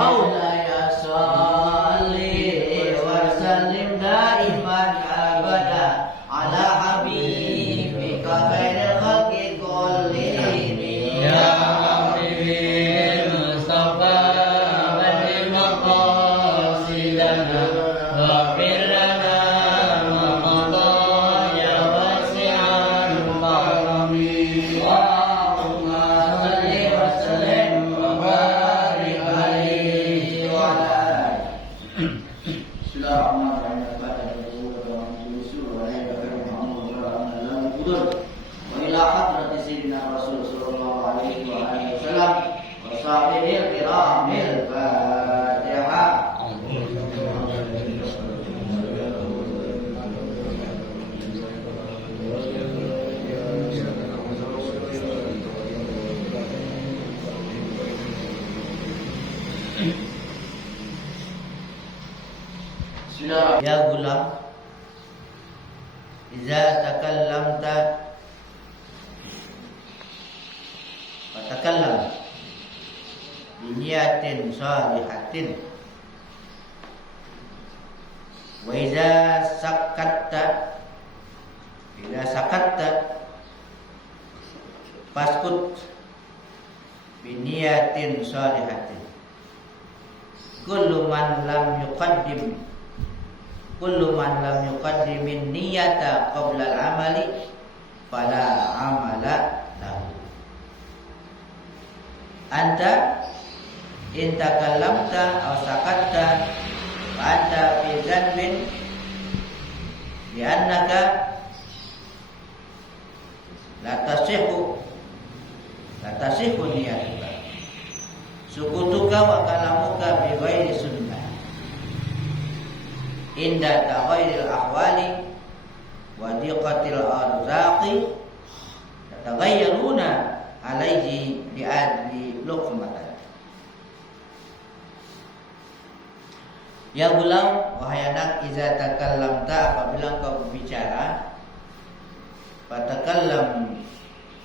مولاي صل وسلم دائما أبدا على حبيبك خير الخلق كلهم يا حبيبي المصطفى بلغ مقاصدنا واغفر لنا ما مضى يا واسع الكرم اللهم صل وسلم وبارك عليه وعلى آله. وإلى حضرة سيدنا رسول صلى الله عليه وآله وسلم وصحبه الكرام الفاتحة. Ya gulam, iza takallamta fatakallam biniyatin salihatin wa iza sakatta faskut biniyatin salihatin. Kullu man lam yuqaddimin niyata qabla al-amali fala amala lahu. Anta in takallamta aw sakatta fa anta fi dhanbin li'annaka la tasihhu niyatuka sukutuka wa kalamuka bi ghairi sunnah inda taghayyuril ahwali wa diqatil arzaqi tataghayyaruna alaihi bi'adli luqmatan. Ya gulam, wahai anak, iza takallamta, apabila engkau berbicara, fatakallam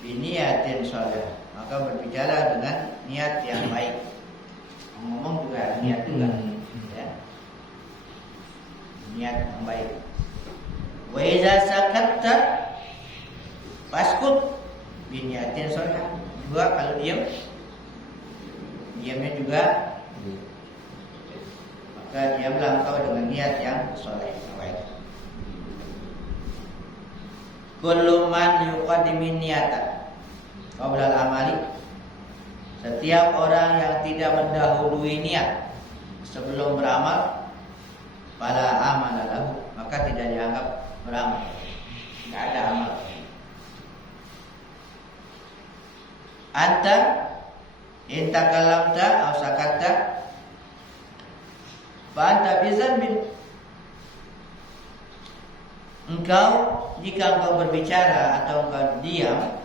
biniyatin shalihah, maka berbicara dengan niat yang baik. Ngomong juga niat juga, ya. Niat yang baik. Wa iza sakatta faskut biniyatin shalihah. Juga kalau diamnya juga, maka diamlah engkau dengan niat yang soleh, yang baik. Kullu man yuqaddimin niyatan qabla al-amali, setiap orang yang tidak mendahului niat sebelum beramal, fala amala lahu, maka tidak dianggap beramal, tidak ada amal. Anta in takallamta aw sakatta fa anta bi dhanbin. Engkau, jika engkau berbicara atau engkau diam,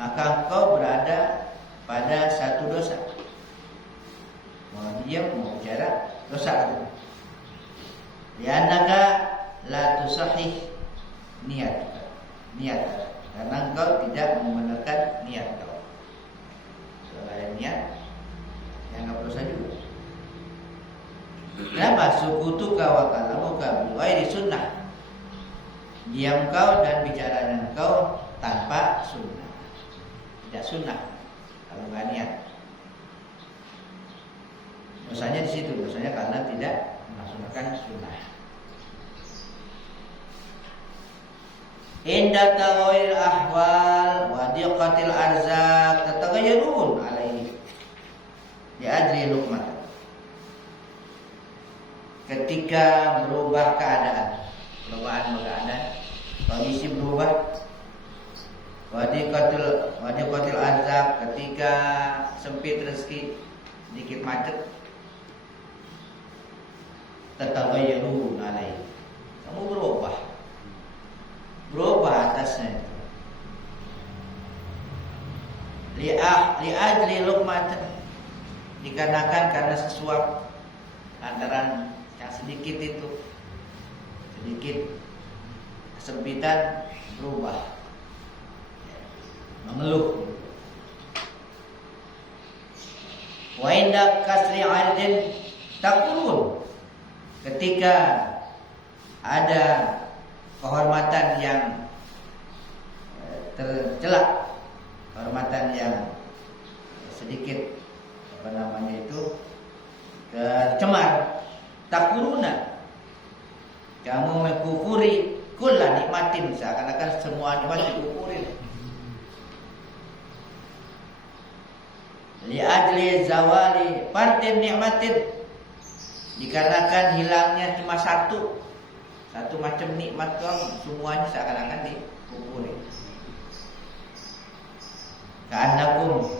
maka engkau berada pada satu dosa. Mau diam, mau bicara, dosa. Li'annaka la tusahih niat, karena engkau tidak membenarkan niat kau. Soalnya niat yang enggak dosa juga. Kenapa? Sukutuka wa kalamuka bi ghairi sunnah. Diam kau dan bicaranya kau tanpa sunnah. Tidak sunnah kalau enggak niat. Dosanya di situ, dosanya karena tidak melaksanakan sunnah. Inda taghayyuril ahwal wa diqatil arzaq tataghayyarun alaihi bi ajli luqmah. Ketika berubah keadaan, kondisi berubah, wa diqatil arzaq, ketika sempit rezeki, sedikit macet, tataghayyarun alaihi, kamu berubah atasnya itu. Li'ajli luqmatan, dikarenakan karena sesuap lantaran yang sedikit itu, sedikit kesempitan berubah, mengeluh. Wa inda kasri ardin takurun. Ketika ada kehormatan yang tercela, kehormatan yang sedikit tercemar, takuruna, kamu mengkufuri kulla nikmatin, seakan-akan semua nikmat dikufurin. Li ajli zawali fardin nikmatin, dikarenakan hilangnya cuma satu macam nikmat kamu, semuanya seakan-akan dikufurin. Ka'annakum,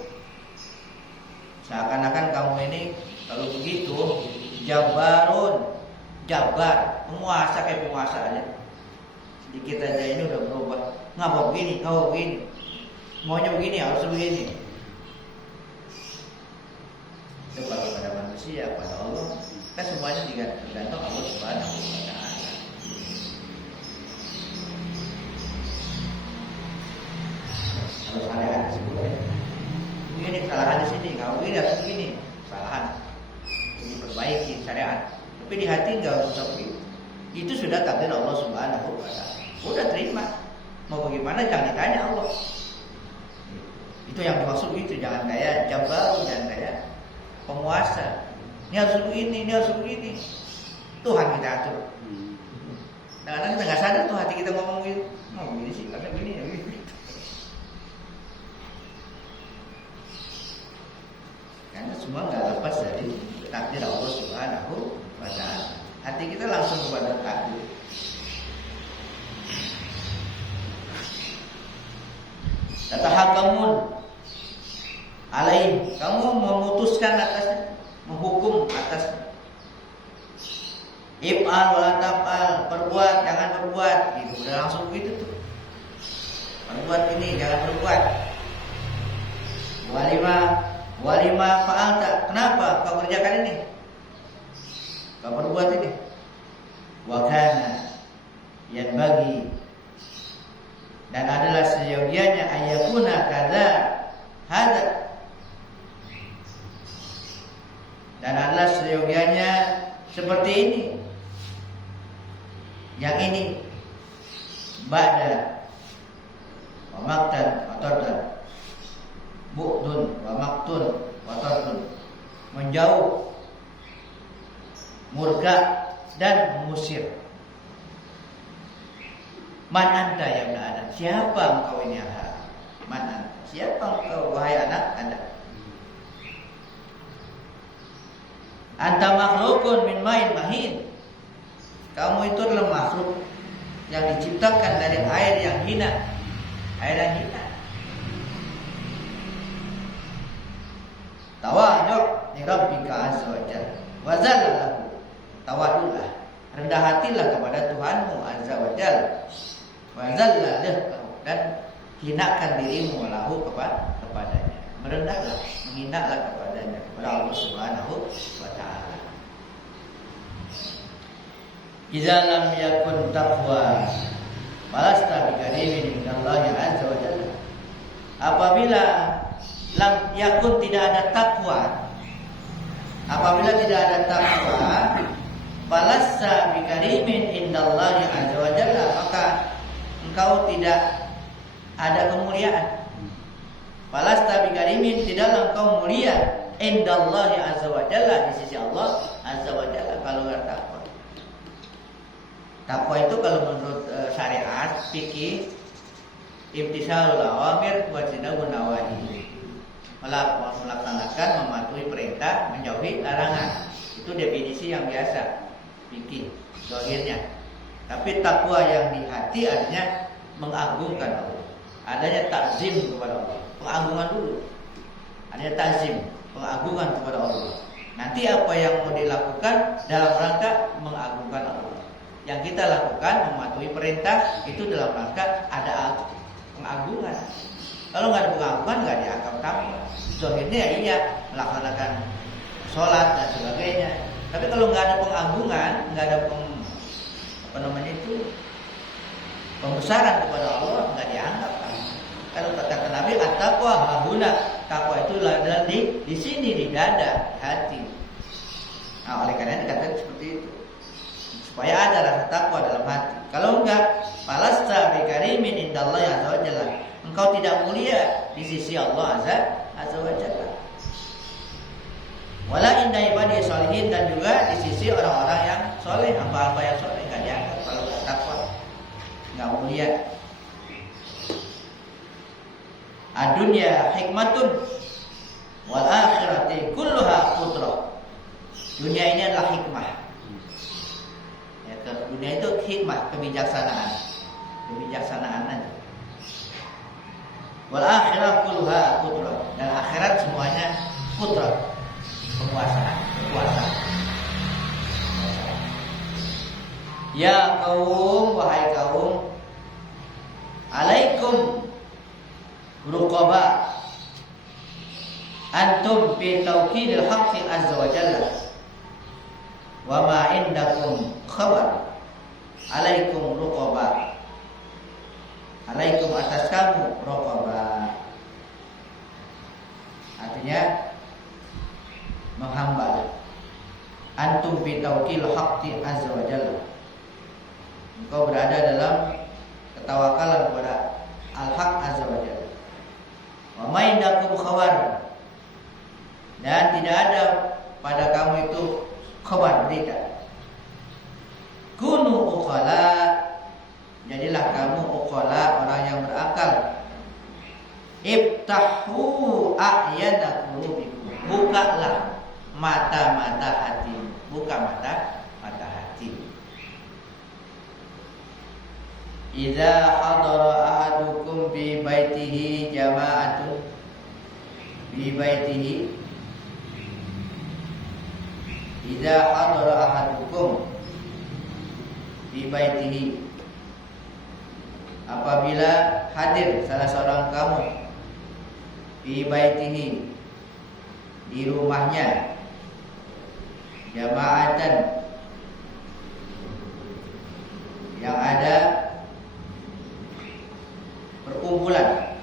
seakan-akan kamu ini kalau begitu jabar, penguasa kayak penguasa aja. Sedikit aja ini udah berubah. Ngapa begini, kau begini, maunya begini, harus begini. Itu kalau pada manusia, pada Allah, kita semuanya tergantung Allah Subhanahu wa Ta'ala. Kalau syariat disebutnya begini, kesalahan di sini, kau begini, harus begini, kesalahan. Diperbaiki syariat. Tapi di hati enggak usah begitu. Itu sudah takdir Allah Subhanahu wa Ta'ala. Udah terima. Mau bagaimana jangan ditanya Allah. Itu yang dimaksud itu, jangan kayak jabbar, jangan kayak penguasa. Ini harus begini, ini harus begini. Tuhan kita atur. Kadang-kadang kita nggak sadar tuh hati kita ngomong gitu. Mau begini sih, karena begini ya begini. Karena semua nggak lepas dari takdir Allah Subhanahu wa Ta'ala. Hati kita langsung kepada takdir. Tatahakamun alaih, kamu memutuskan atasnya, menghukum atasnya. If'al wala taf'al, perbuat jangan perbuat, gitu. Udah langsung begitu tuh. Perbuat ini jangan perbuat. Walima fa'alta, kenapa kau kerjakan ini? Kau perbuat ini. Wa kana yang bagi, dan adalah seyogianya ayakuna kada hada, dan adalah seyogianya seperti ini, yang ini, ba'da wa maktan wa tardan, bu'dun wa maktun wa tardun, menjauh, murka dan mengusir. Man anta ya ibn Adam, siapa engkau ini Adam? Man anta, siapa engkau wahai anak Adam? Anta makhlukun min ma'in mahin, kamu itu adalah makhluk yang diciptakan dari air yang hina, air yang hina. Tawadhu li rabbika azza wa jalla wa zallahu, tawadhulah, rendah hatilah kepada Tuhanmu azza wa jalla, wa zallahu, dan hinakan dirimu lahu kepadanya, merendahlah, menghinalah kepadanya, kepada Allah Subhanahu wa Ta'ala. Idza lam yakun taqwa falasta bikarimin minallahi azza wa jalla, apabila lam yakun, tidak ada takwa, apabila tidak ada takwa, falasta bikarimin indallahi azza wa jalla, maka engkau tidak ada kemuliaan. Falasta bikarimin, tidaklah engkau mulia indallahi azza wa jalla, di sisi Allah azza wa jalla, kalau enggak takwa. Takwa itu kalau menurut syariat fikih, imtisalul awamir wa tinabun nawahi, melaksanakan, mematuhi perintah, menjauhi larangan. Itu definisi yang biasa fikih zahirnya. Tapi takwa yang di hati artinya mengagungkan Allah, adanya takzim kepada Allah, pengagungan dulu. Adanya takzim, pengagungan kepada Allah. Nanti apa yang mau dilakukan dalam rangka mengagungkan Allah. Yang kita lakukan mematuhi perintah itu dalam rangka ada pengagungan. Kalau nggak ada pengagungan, nggak dianggap takwa. Zahirnya ya iya, melaksanakan sholat dan sebagainya. Tapi kalau nggak ada pengagungan, nggak ada pembesaran kepada Allah, nggak dianggap takwa. Kalau kata Nabi, at-taqwa hahuna. Takwa itu adalah di sini, di dada, di hati. Nah, oleh karena dikatakan seperti itu. Supaya ada rasa takwa dalam hati. Kalau enggak, falasta bikarimin indallahi azza wa jalla. Engkau tidak mulia di sisi Allah azza wa jalla. Wala inda ibadi sholihin, dan juga di sisi orang-orang yang soleh, hamba-hamba yang soleh enggak dianggap kalau enggak takwa, enggak mulia. Ad-dunya hikmatun wal akhirati kulluha qudrah. Dunia ini adalah hikmah. Ya, dunia itu hikmah, kebijaksanaan. Kebijaksanaan aja. Wal akhirah kulluha qudrah, dan akhirat semuanya qudrah, penguasaan, kekuasaan. Ya kaum, wahai kaum, alaikum ruqaba antum fi tawqidil haqqi azza wa jalla wa ma indakum khabar. Alaikum ruqaba, alaikum atas kamu ruqaba, artinya menghamba. Antum fi tawqil haqqi azza wa jalla, engkau berada dalam ketawakalan kepada al-haq azza wa jalla. Wa ma indakum khabar, dan tidak ada pada kamu itu khabar, berita. Kunu uqala, jadilah kamu uqala, orang yang berakal. Ibtahu a'yana qulubikum, bukalah mata-mata hati, buka mata hati. Idza hadara ahadukum bi baitihi jama'atun, bi baitihi, idza hadara ahadukum bi baitihi, apabila hadir salah seorang kamu bi baitihi, di rumahnya, jama'atan, yang ada perkumpulan,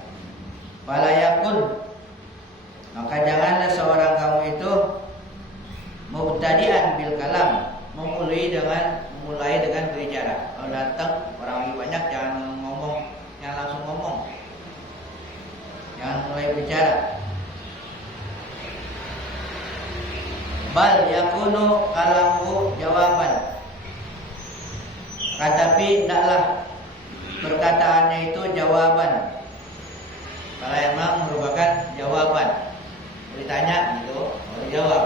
fala yakun, maka janganlah seorang kamu itu mubtadi'an bil kalam, memulai dengan berbicara. Kalau datang orang lagi banyak, jangan ngomong, jangan langsung ngomong, jangan mulai bicara. Bal yakunu kalamu jawaban, tetapi tidaklah perkataannya itu jawaban. Kalau emang merupakan jawaban, ditanya gitu, boleh jawab.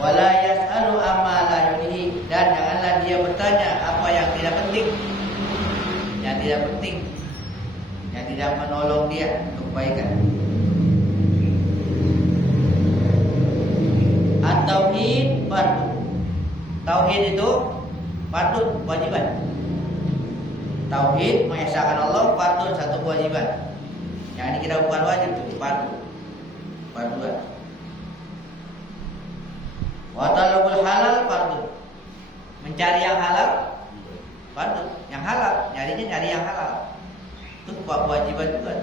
Wala yas'alu amma la yunihi, dan janganlah dia bertanya apa yang tidak penting, yang tidak penting, yang tidak menolong dia untuk kebaikan. At-tauhid fardu, tauhid itu fardu, kewajiban. Tauhid mengesahkan Allah fardu, satu kewajiban. Yang ini kita bukan wajib, itu fardu, farduan. Wa talabul halal fardu, mencari yang halal fardu, yang halal, nyari yang halal, itu kewajiban juga.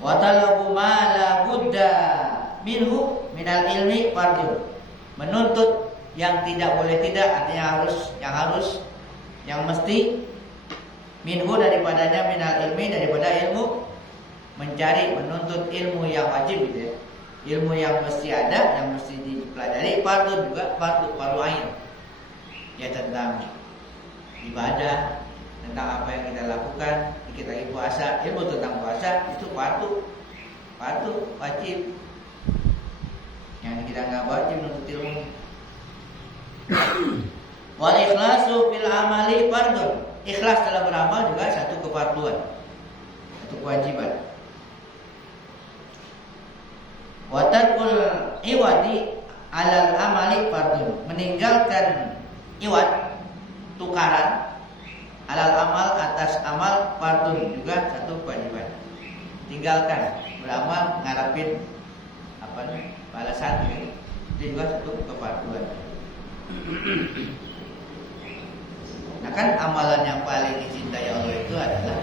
Wa talabu ma la budda minhu minal ilmi fardu, menuntut yang tidak boleh tidak, artinya harus, yang mesti, minhu daripadanya, minal ilmi daripada ilmu, mencari, menuntut ilmu yang wajib gitu ya. Ilmu yang mesti ada, yang mesti dipelajari, fardu juga, fardu ain. Ya tentang ibadah, tentang apa yang kita lakukan, kita lagi puasa, ilmu tentang puasa itu fardu wajib. Yang kita nggak wajib menuntut ilmu. Wal ikhlasu fil amali fardun, ikhlas dalam beramal juga satu kefarduan, satu kewajiban. Wa tarkul iwadi alal amali fardun, meninggalkan iwad, tukaran, alal amal, atas amal, fardun juga satu kewajiban. Tinggalkan beramal ngarepin balasan, itu juga satu kefarduan. Nah kan amalan yang paling dicintai Allah itu adalah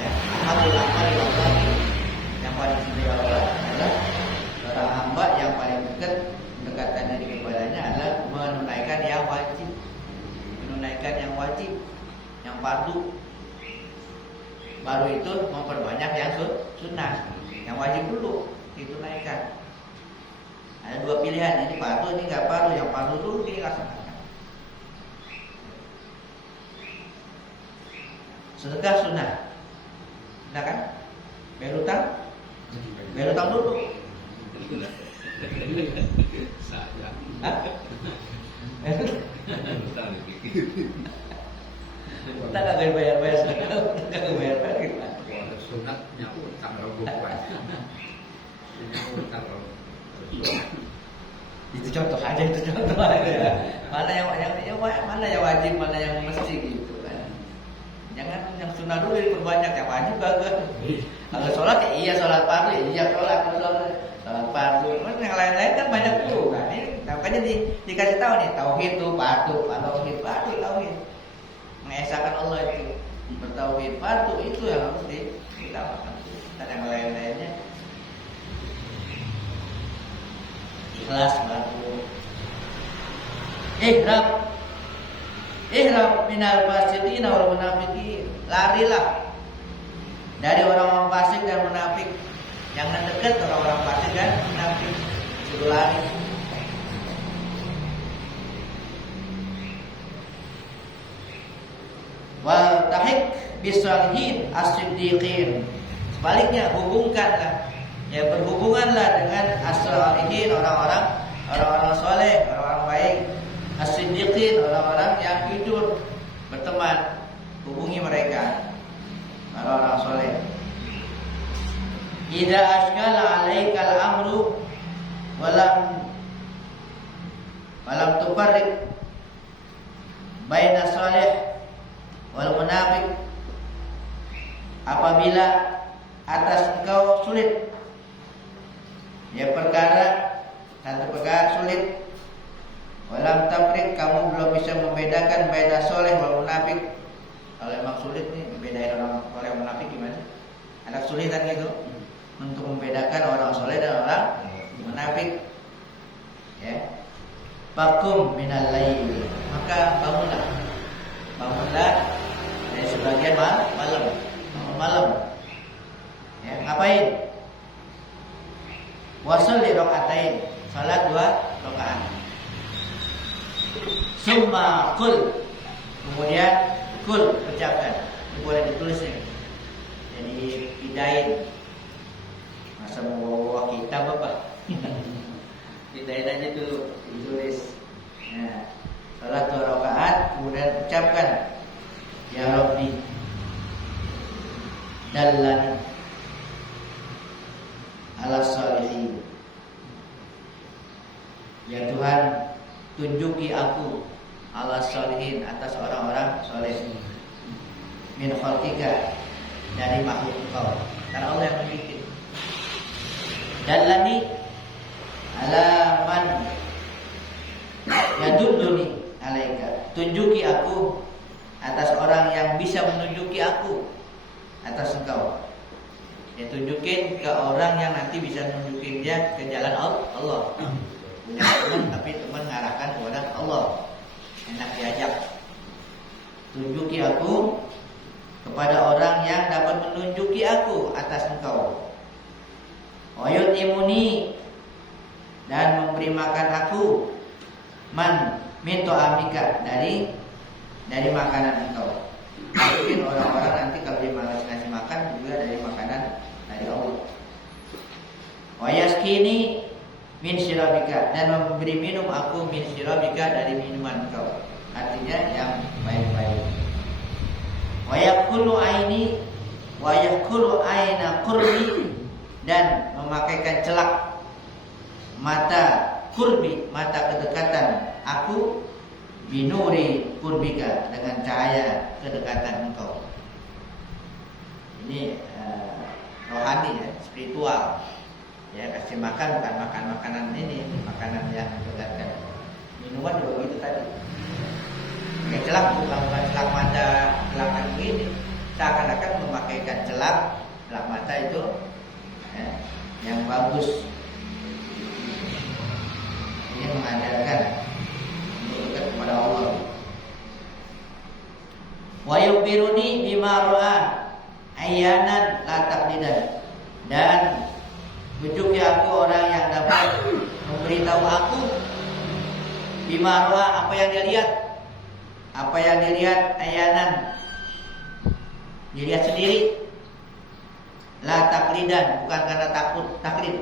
ya, amalul amal Allah. Yang paling dicintai Allah adalah seorang hamba yang paling dekat dekatan diri kepadanya adalah menunaikan yang wajib, yang fardu. Baru itu memperbanyak yang sunnah. Yang wajib dulu ditunaikan. Ada dua pilihan, ini fardu, ini nggak fardu. Yang fardu dulu dilaksanakan. Sedekah sunnah, sudah kan? Bayar utang dulu. Hah? Kita kagak bayar sedekah, kita kagak bayar gimana? Sunatnya utang robokan. Itu contoh aja. Mana yang wajib, mana yang mesti gitu kan. Jangan yang sunnah dulu diperbanyak, yang wajib kagak. Kalau sholat ya iya sholat fardu, iya sholat fardu. Terus yang lain-lain kan banyak tuh kan. Ini makanya dikasih tahu nih, tauhid tuh fardu, tauhid. Mengesahkan Allah itu, bertauhid fardu itu yang harus ditambahkan. Dan yang lain-lainnya ikhlas baru. Ihram minal fasiqin wal munafiqin. Larilah dari orang-orang fasik dan munafik. Jangan dekat orang-orang fasik dan munafik. Suruh lari. Wal tahik bisalihin as-siddiqin. Sebaliknya hubungkanlah, ya berhubunganlah dengan as-salihin, orang-orang soleh, orang-orang baik. As-siddiqin, orang-orang yang jujur, berteman, hubungi mereka, orang-orang soleh. Idza ashkala 'alaikal amru walam tufarriq baina salih wal munafik. Apabila atas engkau sulit ya satu perkara sulit, walam tafrik, kamu belum bisa membedakan baina salih wal munafik. Kalau memang sulit nih membedakan orang soleh munafik gimana? Ada kesulitan gitu untuk membedakan orang soleh dan orang munafik. Ya. Fakum minal lail, maka bangunlah dari sebagian malam. Ya, ngapain? Washolli rakaatain, salat 2 rakaat. Summa qul, kemudian qul, ucapkan. Ini boleh ditulis nih. Jadi hidain. Masa mau bawa kitab apa? Hidain aja dulu, ditulis. Nah, salat 2 rakaat, kemudian ucapkan, ya Rabbi dallani ala salihin. Ya Tuhan, tunjuki aku ala salihin, atas orang-orang soleh. Min khalqika, dari makhluk Engkau, karena Allah yang membikin. Dallani ala man yadulluni alaika, tunjuki aku atas orang yang bisa menunjuki aku atas Engkau. Ya, tunjukin ke orang yang nanti bisa nunjukin dia ke jalan Allah. Punya teman tapi teman mengarahkan kepada Allah, enak diajak. Tunjuki aku kepada orang yang dapat menunjuki aku atas Engkau. Wayut imuni, dan memberi makan aku, man minto amika, dari makanan Engkau. Mungkin orang-orang nanti kalau dia ngasih makan juga dari makanan dari Allah. Wayaskini min sirabika, dan memberi minum aku min sirabika, dari minuman Engkau. Artinya yang baik-baik. Wayakulu aina qurbi, dan memakaikan celak mata qurbi, mata kedekatan aku, binuri qurbika, dengan cahaya kedekatan Engkau. Ini rohani ya, spiritual. Ya, kasih makan bukan makan makanan ini, makanan yang mendekatkan. Minuman juga begitu tadi. Pakai celak bukan celak mata celak begini. Seakan-akan memakaikan celak mata itu ya, yang bagus. Ini mengajarkan untuk dekat kepada Allah. Wa yubiruni bima ra'a ayanan la taqlidan. Dan bujuki aku orang yang dapat memberitahu aku bima ra'a, apa yang dia lihat. Apa yang dilihat ayanan, dilihat sendiri. La taqlidan, bukan karena takut taklid.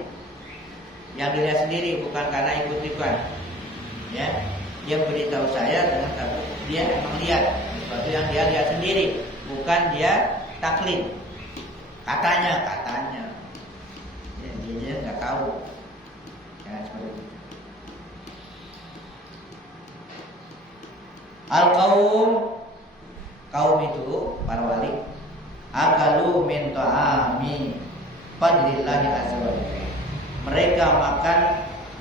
Yang dilihat sendiri bukan karena ikut-ikutan. Ya, dia beritahu saya dengan takut dia memang lihat sesuatu yang dia lihat sendiri, bukan dia taklid. Katanya, ya, dia nggak tahu. Jangan seperti itu. Kaum itu para wali akalu min ta'ami fadlillahi azza wa jalla. Mereka makan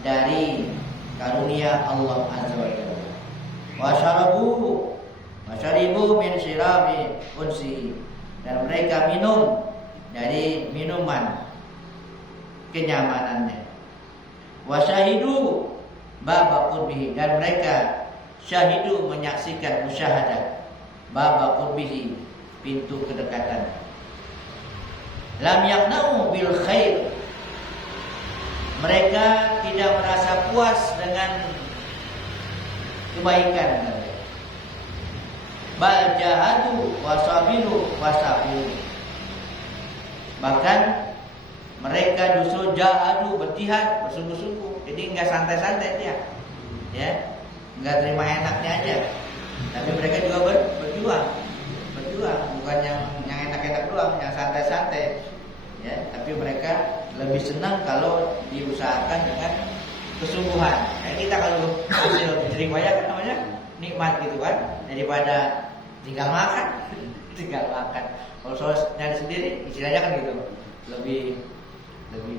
dari karunia Allah azza wa jalla. Wa syaribu min syirabi unsi. Dan mereka minum dari minuman kenyamanannya. Wa syahidu baba qurbihi, dan mereka syahidu menyaksikan musyahadah baba qurbihi, pintu kedekatan. Lam yaqna'u bil khair, mereka tidak merasa puas dengan kebaikan. Bal jahadu wasabiru wasabiru, bahkan mereka justru jahadu, berjihad, bersungguh-sungguh. Jadi enggak santai-santai dia, ya, enggak terima enaknya aja. Tapi mereka juga berjuang, bukan yang enak-enak doang, yang santai-santai, ya. Tapi mereka lebih senang kalau diusahakan dengan kesungguhan. Kita kalau hasil diterima ya kan namanya nikmat gitu kan, daripada tinggal makan. Kalau soal nyari sendiri, istilahnya kan gitu, lebih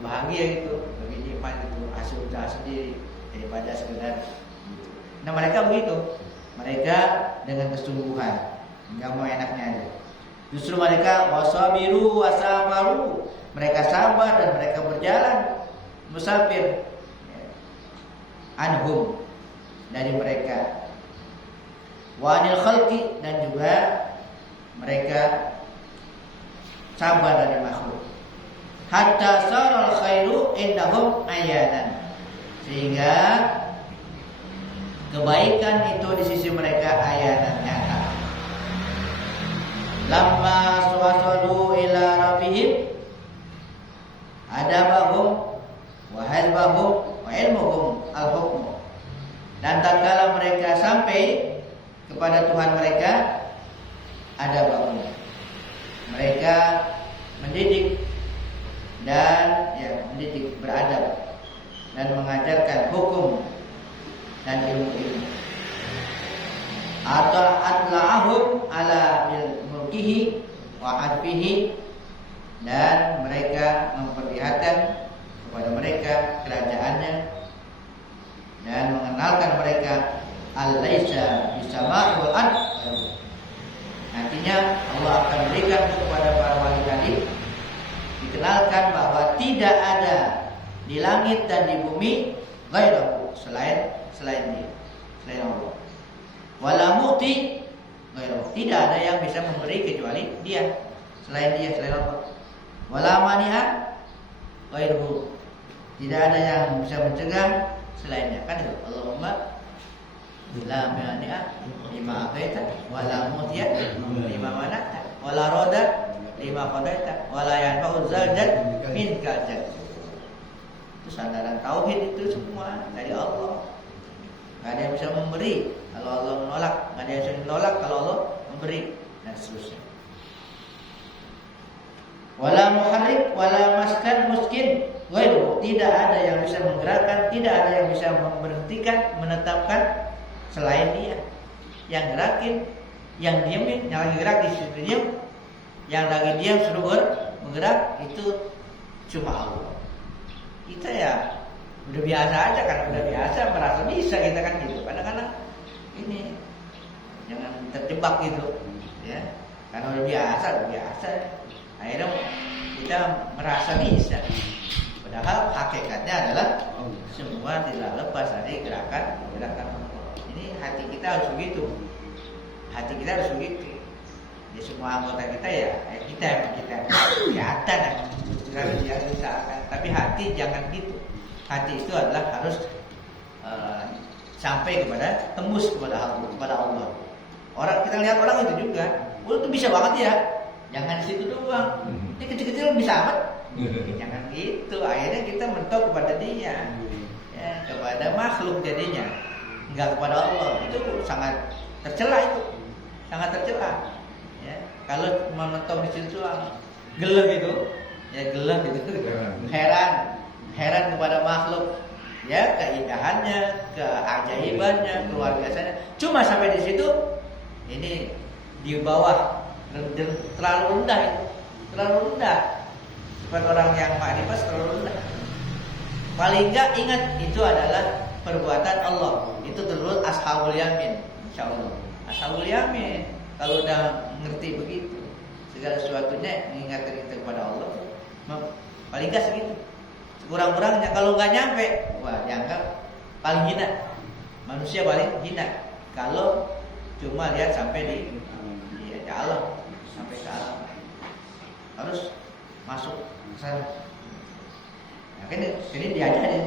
bahagia gitu, lebih nikmat gitu, hasil usaha sendiri daripada sekedar gitu. Nah mereka begitu. Mereka dengan kesungguhan, enggak mau enaknya aja. Justru mereka wasabiru wasafaru, mereka sabar dan mereka berjalan musafir anhum, dari mereka. Wa anil khalqi, dan juga mereka sabar dari makhluk. Hatta saral khairu indahum ayanan, sehingga kebaikan itu di sisi mereka ayanan nyata. Lamma suwasalu ila rabbihim adabahum wa hadbahum wa ilmuhum al-hukmu. Dan tatkala mereka sampai kepada Tuhan mereka, adabahum, mereka mendidik dan mendidik, beradab dan mengajarkan hukum dan ilmu-ilmu. Atau atla'ahum ala mulkihi wa adfihi, dan mereka memperlihatkan kepada mereka kerajaannya dan mengenalkan mereka al-laisa bisama'i wal ard. Nantinya Allah akan berikan kepada para wali tadi, dikenalkan bahwa tidak ada di langit dan di bumi ghairahu, selain dia, selain Allah. Wala mu'ti ghairuhu, tidak ada yang bisa memberi kecuali dia, selain Allah. Wala mani'a ghairuhu, tidak ada yang bisa mencegah selainnya. Kan itu Allahumma la mani'a lima ataita wala mu'tiya lima mana'ta wala roda lima qadaita wala yanfa'u zaljan minka jad. Itu sandaran tauhid, itu semua dari Allah. Gak ada yang bisa memberi kalau Allah menolak, gak ada yang bisa menolak kalau Allah memberi, dan seterusnya. Wala muharrik wala maskan muskin ghairu, tidak ada yang bisa menggerakkan, tidak ada yang bisa memberhentikan, menetapkan selain dia. Yang gerakin, yang diemin, yang lagi gerak di situ diam, yang lagi diam suruh bergerak, itu cuma Allah. Kita ya udah biasa aja kan, udah biasa merasa bisa kita kan gitu. Kadang-kadang ini jangan terjebak gitu, ya. Karena udah biasa. Akhirnya kita merasa bisa. Padahal hakikatnya adalah semua tidak lepas dari gerakan Allah. Ini hati kita harus begitu. Hati kita harus begitu. Ya semua anggota kita ya kita kelihatan ya usahakan. Tapi hati jangan gitu. Hati itu adalah harus sampai kepada tembus kepada Allah. Orang kita lihat orang itu juga, itu bisa banget ya. Jangan di situ doang. Ini kecil-kecil bisa amat. Jangan gitu. Akhirnya kita mentok kepada dia, ya, kepada makhluk jadinya, enggak kepada Allah. Itu sangat tercela itu, sangat tercela. Ya, kalau mentok di situ geleng gitu, ya geleng gitu, heran kepada makhluk, ya keindahannya, keajaibannya, luar biasanya. Cuma sampai di situ, ini di bawah, terlalu rendah itu, terlalu rendah. Bukan orang yang makrifat terlalu rendah. Paling enggak ingat itu adalah perbuatan Allah. Itu terus ashabul yamin, insyaallah. Ashabul yamin kalau udah ngerti begitu, segala sesuatunya mengingatkan kita kepada Allah, paling enggak segitu. Kurang-kurangnya kalau nggak nyampe, wah dianggap paling hina. Manusia paling hina kalau cuma lihat sampai di alam, sampai ke alam. Harus masuk ke sana. Nah, ini diajarin.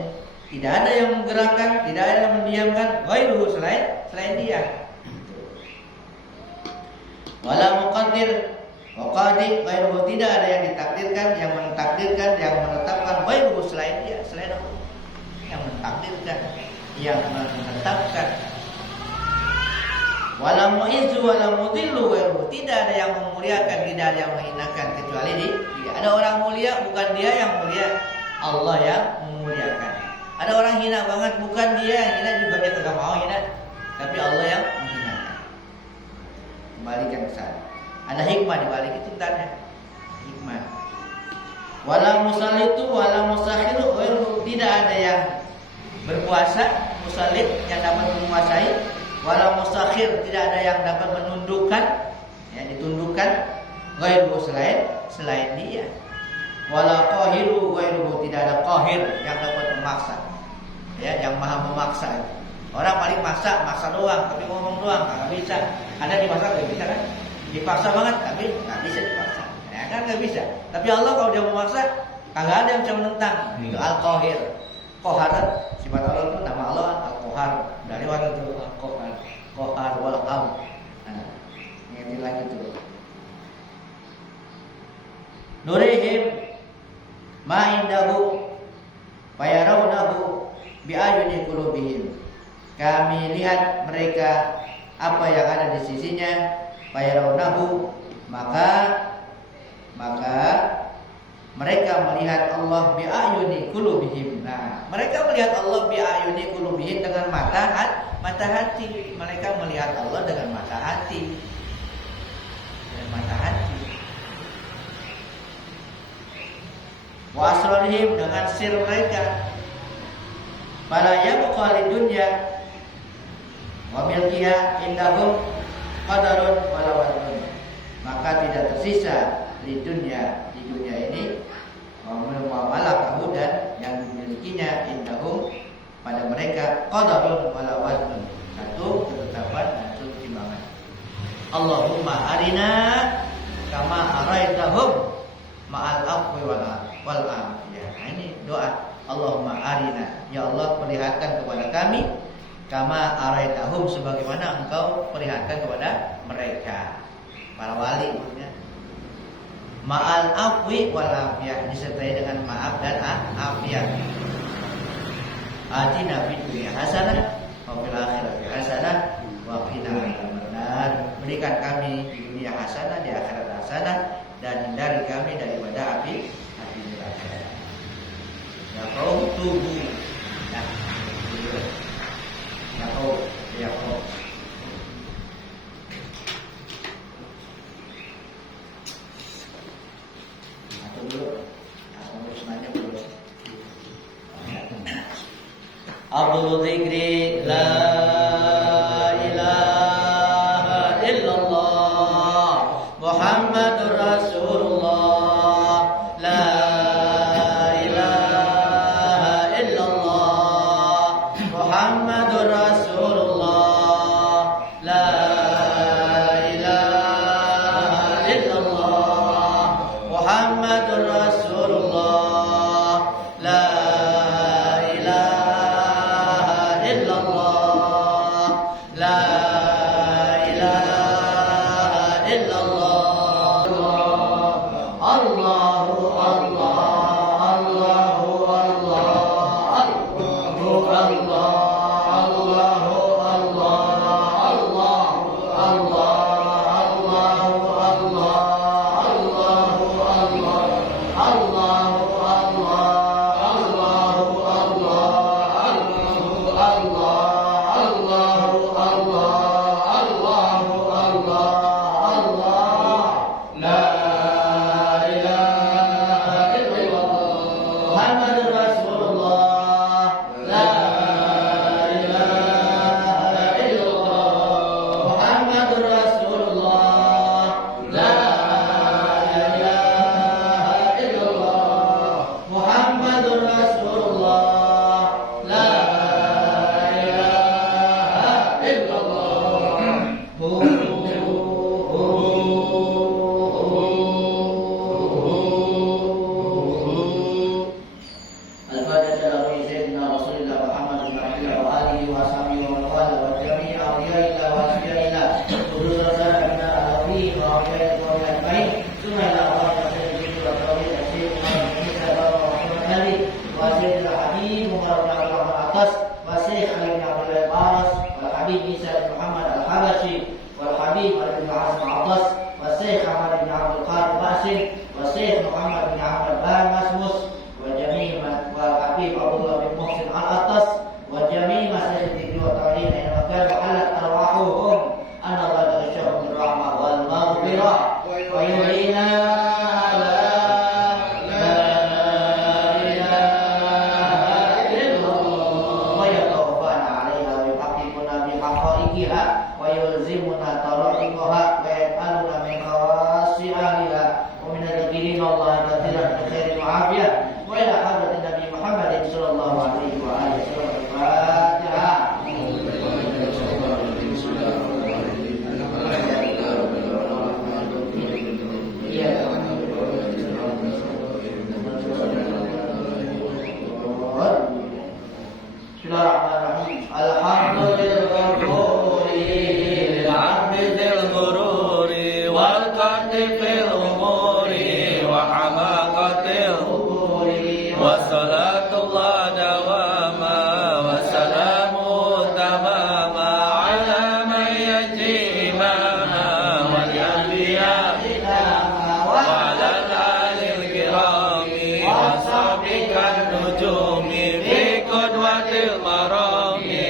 Tidak ada yang menggerakkan, tidak ada yang mendiamkan ghairuhu selain dia. Wala muqaddir wa qadi ghairuhu, tidak ada yang ditakdirkan, yang mentakdirkan, yang menetapkan ghairuhu selain dia, selain Allah. Yang mentakdirkan, yang menetapkan. Wala mu'izzu wala mudhillu ghairuhu, tidak ada yang memuliakan, tidak ada yang menghinakan kecuali dia. Ada orang mulia, bukan dia yang mulia, Allah yang memuliakan. Ada orang hina banget, bukan dia yang hina, juga dia tidak mau hina, tapi Allah yang menghinakan. Kembalikan ke sana. Ada hikmah di balik itu tadi. Hikmah. Wala musallitu wala musakhiru ghairuhu, tidak ada yang berkuasa, musallit yang dapat menguasai, wala musakhir, tidak ada yang dapat menundukkan, yang ditundukkan, ghairuhu selain dia. Wala qahiru ghairuhu, tidak ada qahir yang dapat memaksa. Ya, yang maha memaksa. Orang paling maksa doang, tapi ngomong doang enggak bisa. Ada dipaksa enggak bisa kan? Dipaksa banget, tapi enggak bisa dipaksa. Ya kan enggak bisa. Tapi Allah kalau dia memaksa, kagak ada yang bisa menentang. Itu al-qahir. Qahar, sifat Allah itu nama Allah al-qahar. Dari waktu itu al-qahar. Qahar wal qahar. Nah, ini lagi tuh. Nurihim ma indahu fayarawnahu bi'ayuni qulubihim. Kami lihat mereka apa yang ada di sisinya, fayarawnahu, maka mereka melihat Allah bi'ayuni qulubihim. Nah, mereka melihat Allah bi'ayuni qulubihim dengan mata hati. Mereka melihat Allah dengan mata hati. Dengan mata hati. Wa asrarihim, dengan sir mereka. Fala yabqa lid dunya wa milkiha indahum qadarun wala wadun. Maka tidak tersisa di dunia ini malakahu, dan yang dimilikinya indahum pada mereka qadarun wala wadun, satu ketetapan dan satu timbangan. Allahumma arina kama araitahum ma'al afwi wal afiyah. Nah, ini doa. Allahumma arina, ya Allah perlihatkan kepada kami kama araitahum, sebagaimana engkau perlihatkan kepada mereka, para wali maksudnya. Ma'al afwi wal afiyah, disertai dengan maaf dan afiyah. Atina fid dunya hasanah wa fil akhirati hasanah wa qina adzabannar. Berikan kami di dunia hasanah, di akhirat hasanah, dan hindari kami daripada api neraka. Ya kaum tubuh. Ya kaum. Atau dulu. Atau semuanya dulu. Abdul Zikri la ilaha Muhammadur Rasulullah.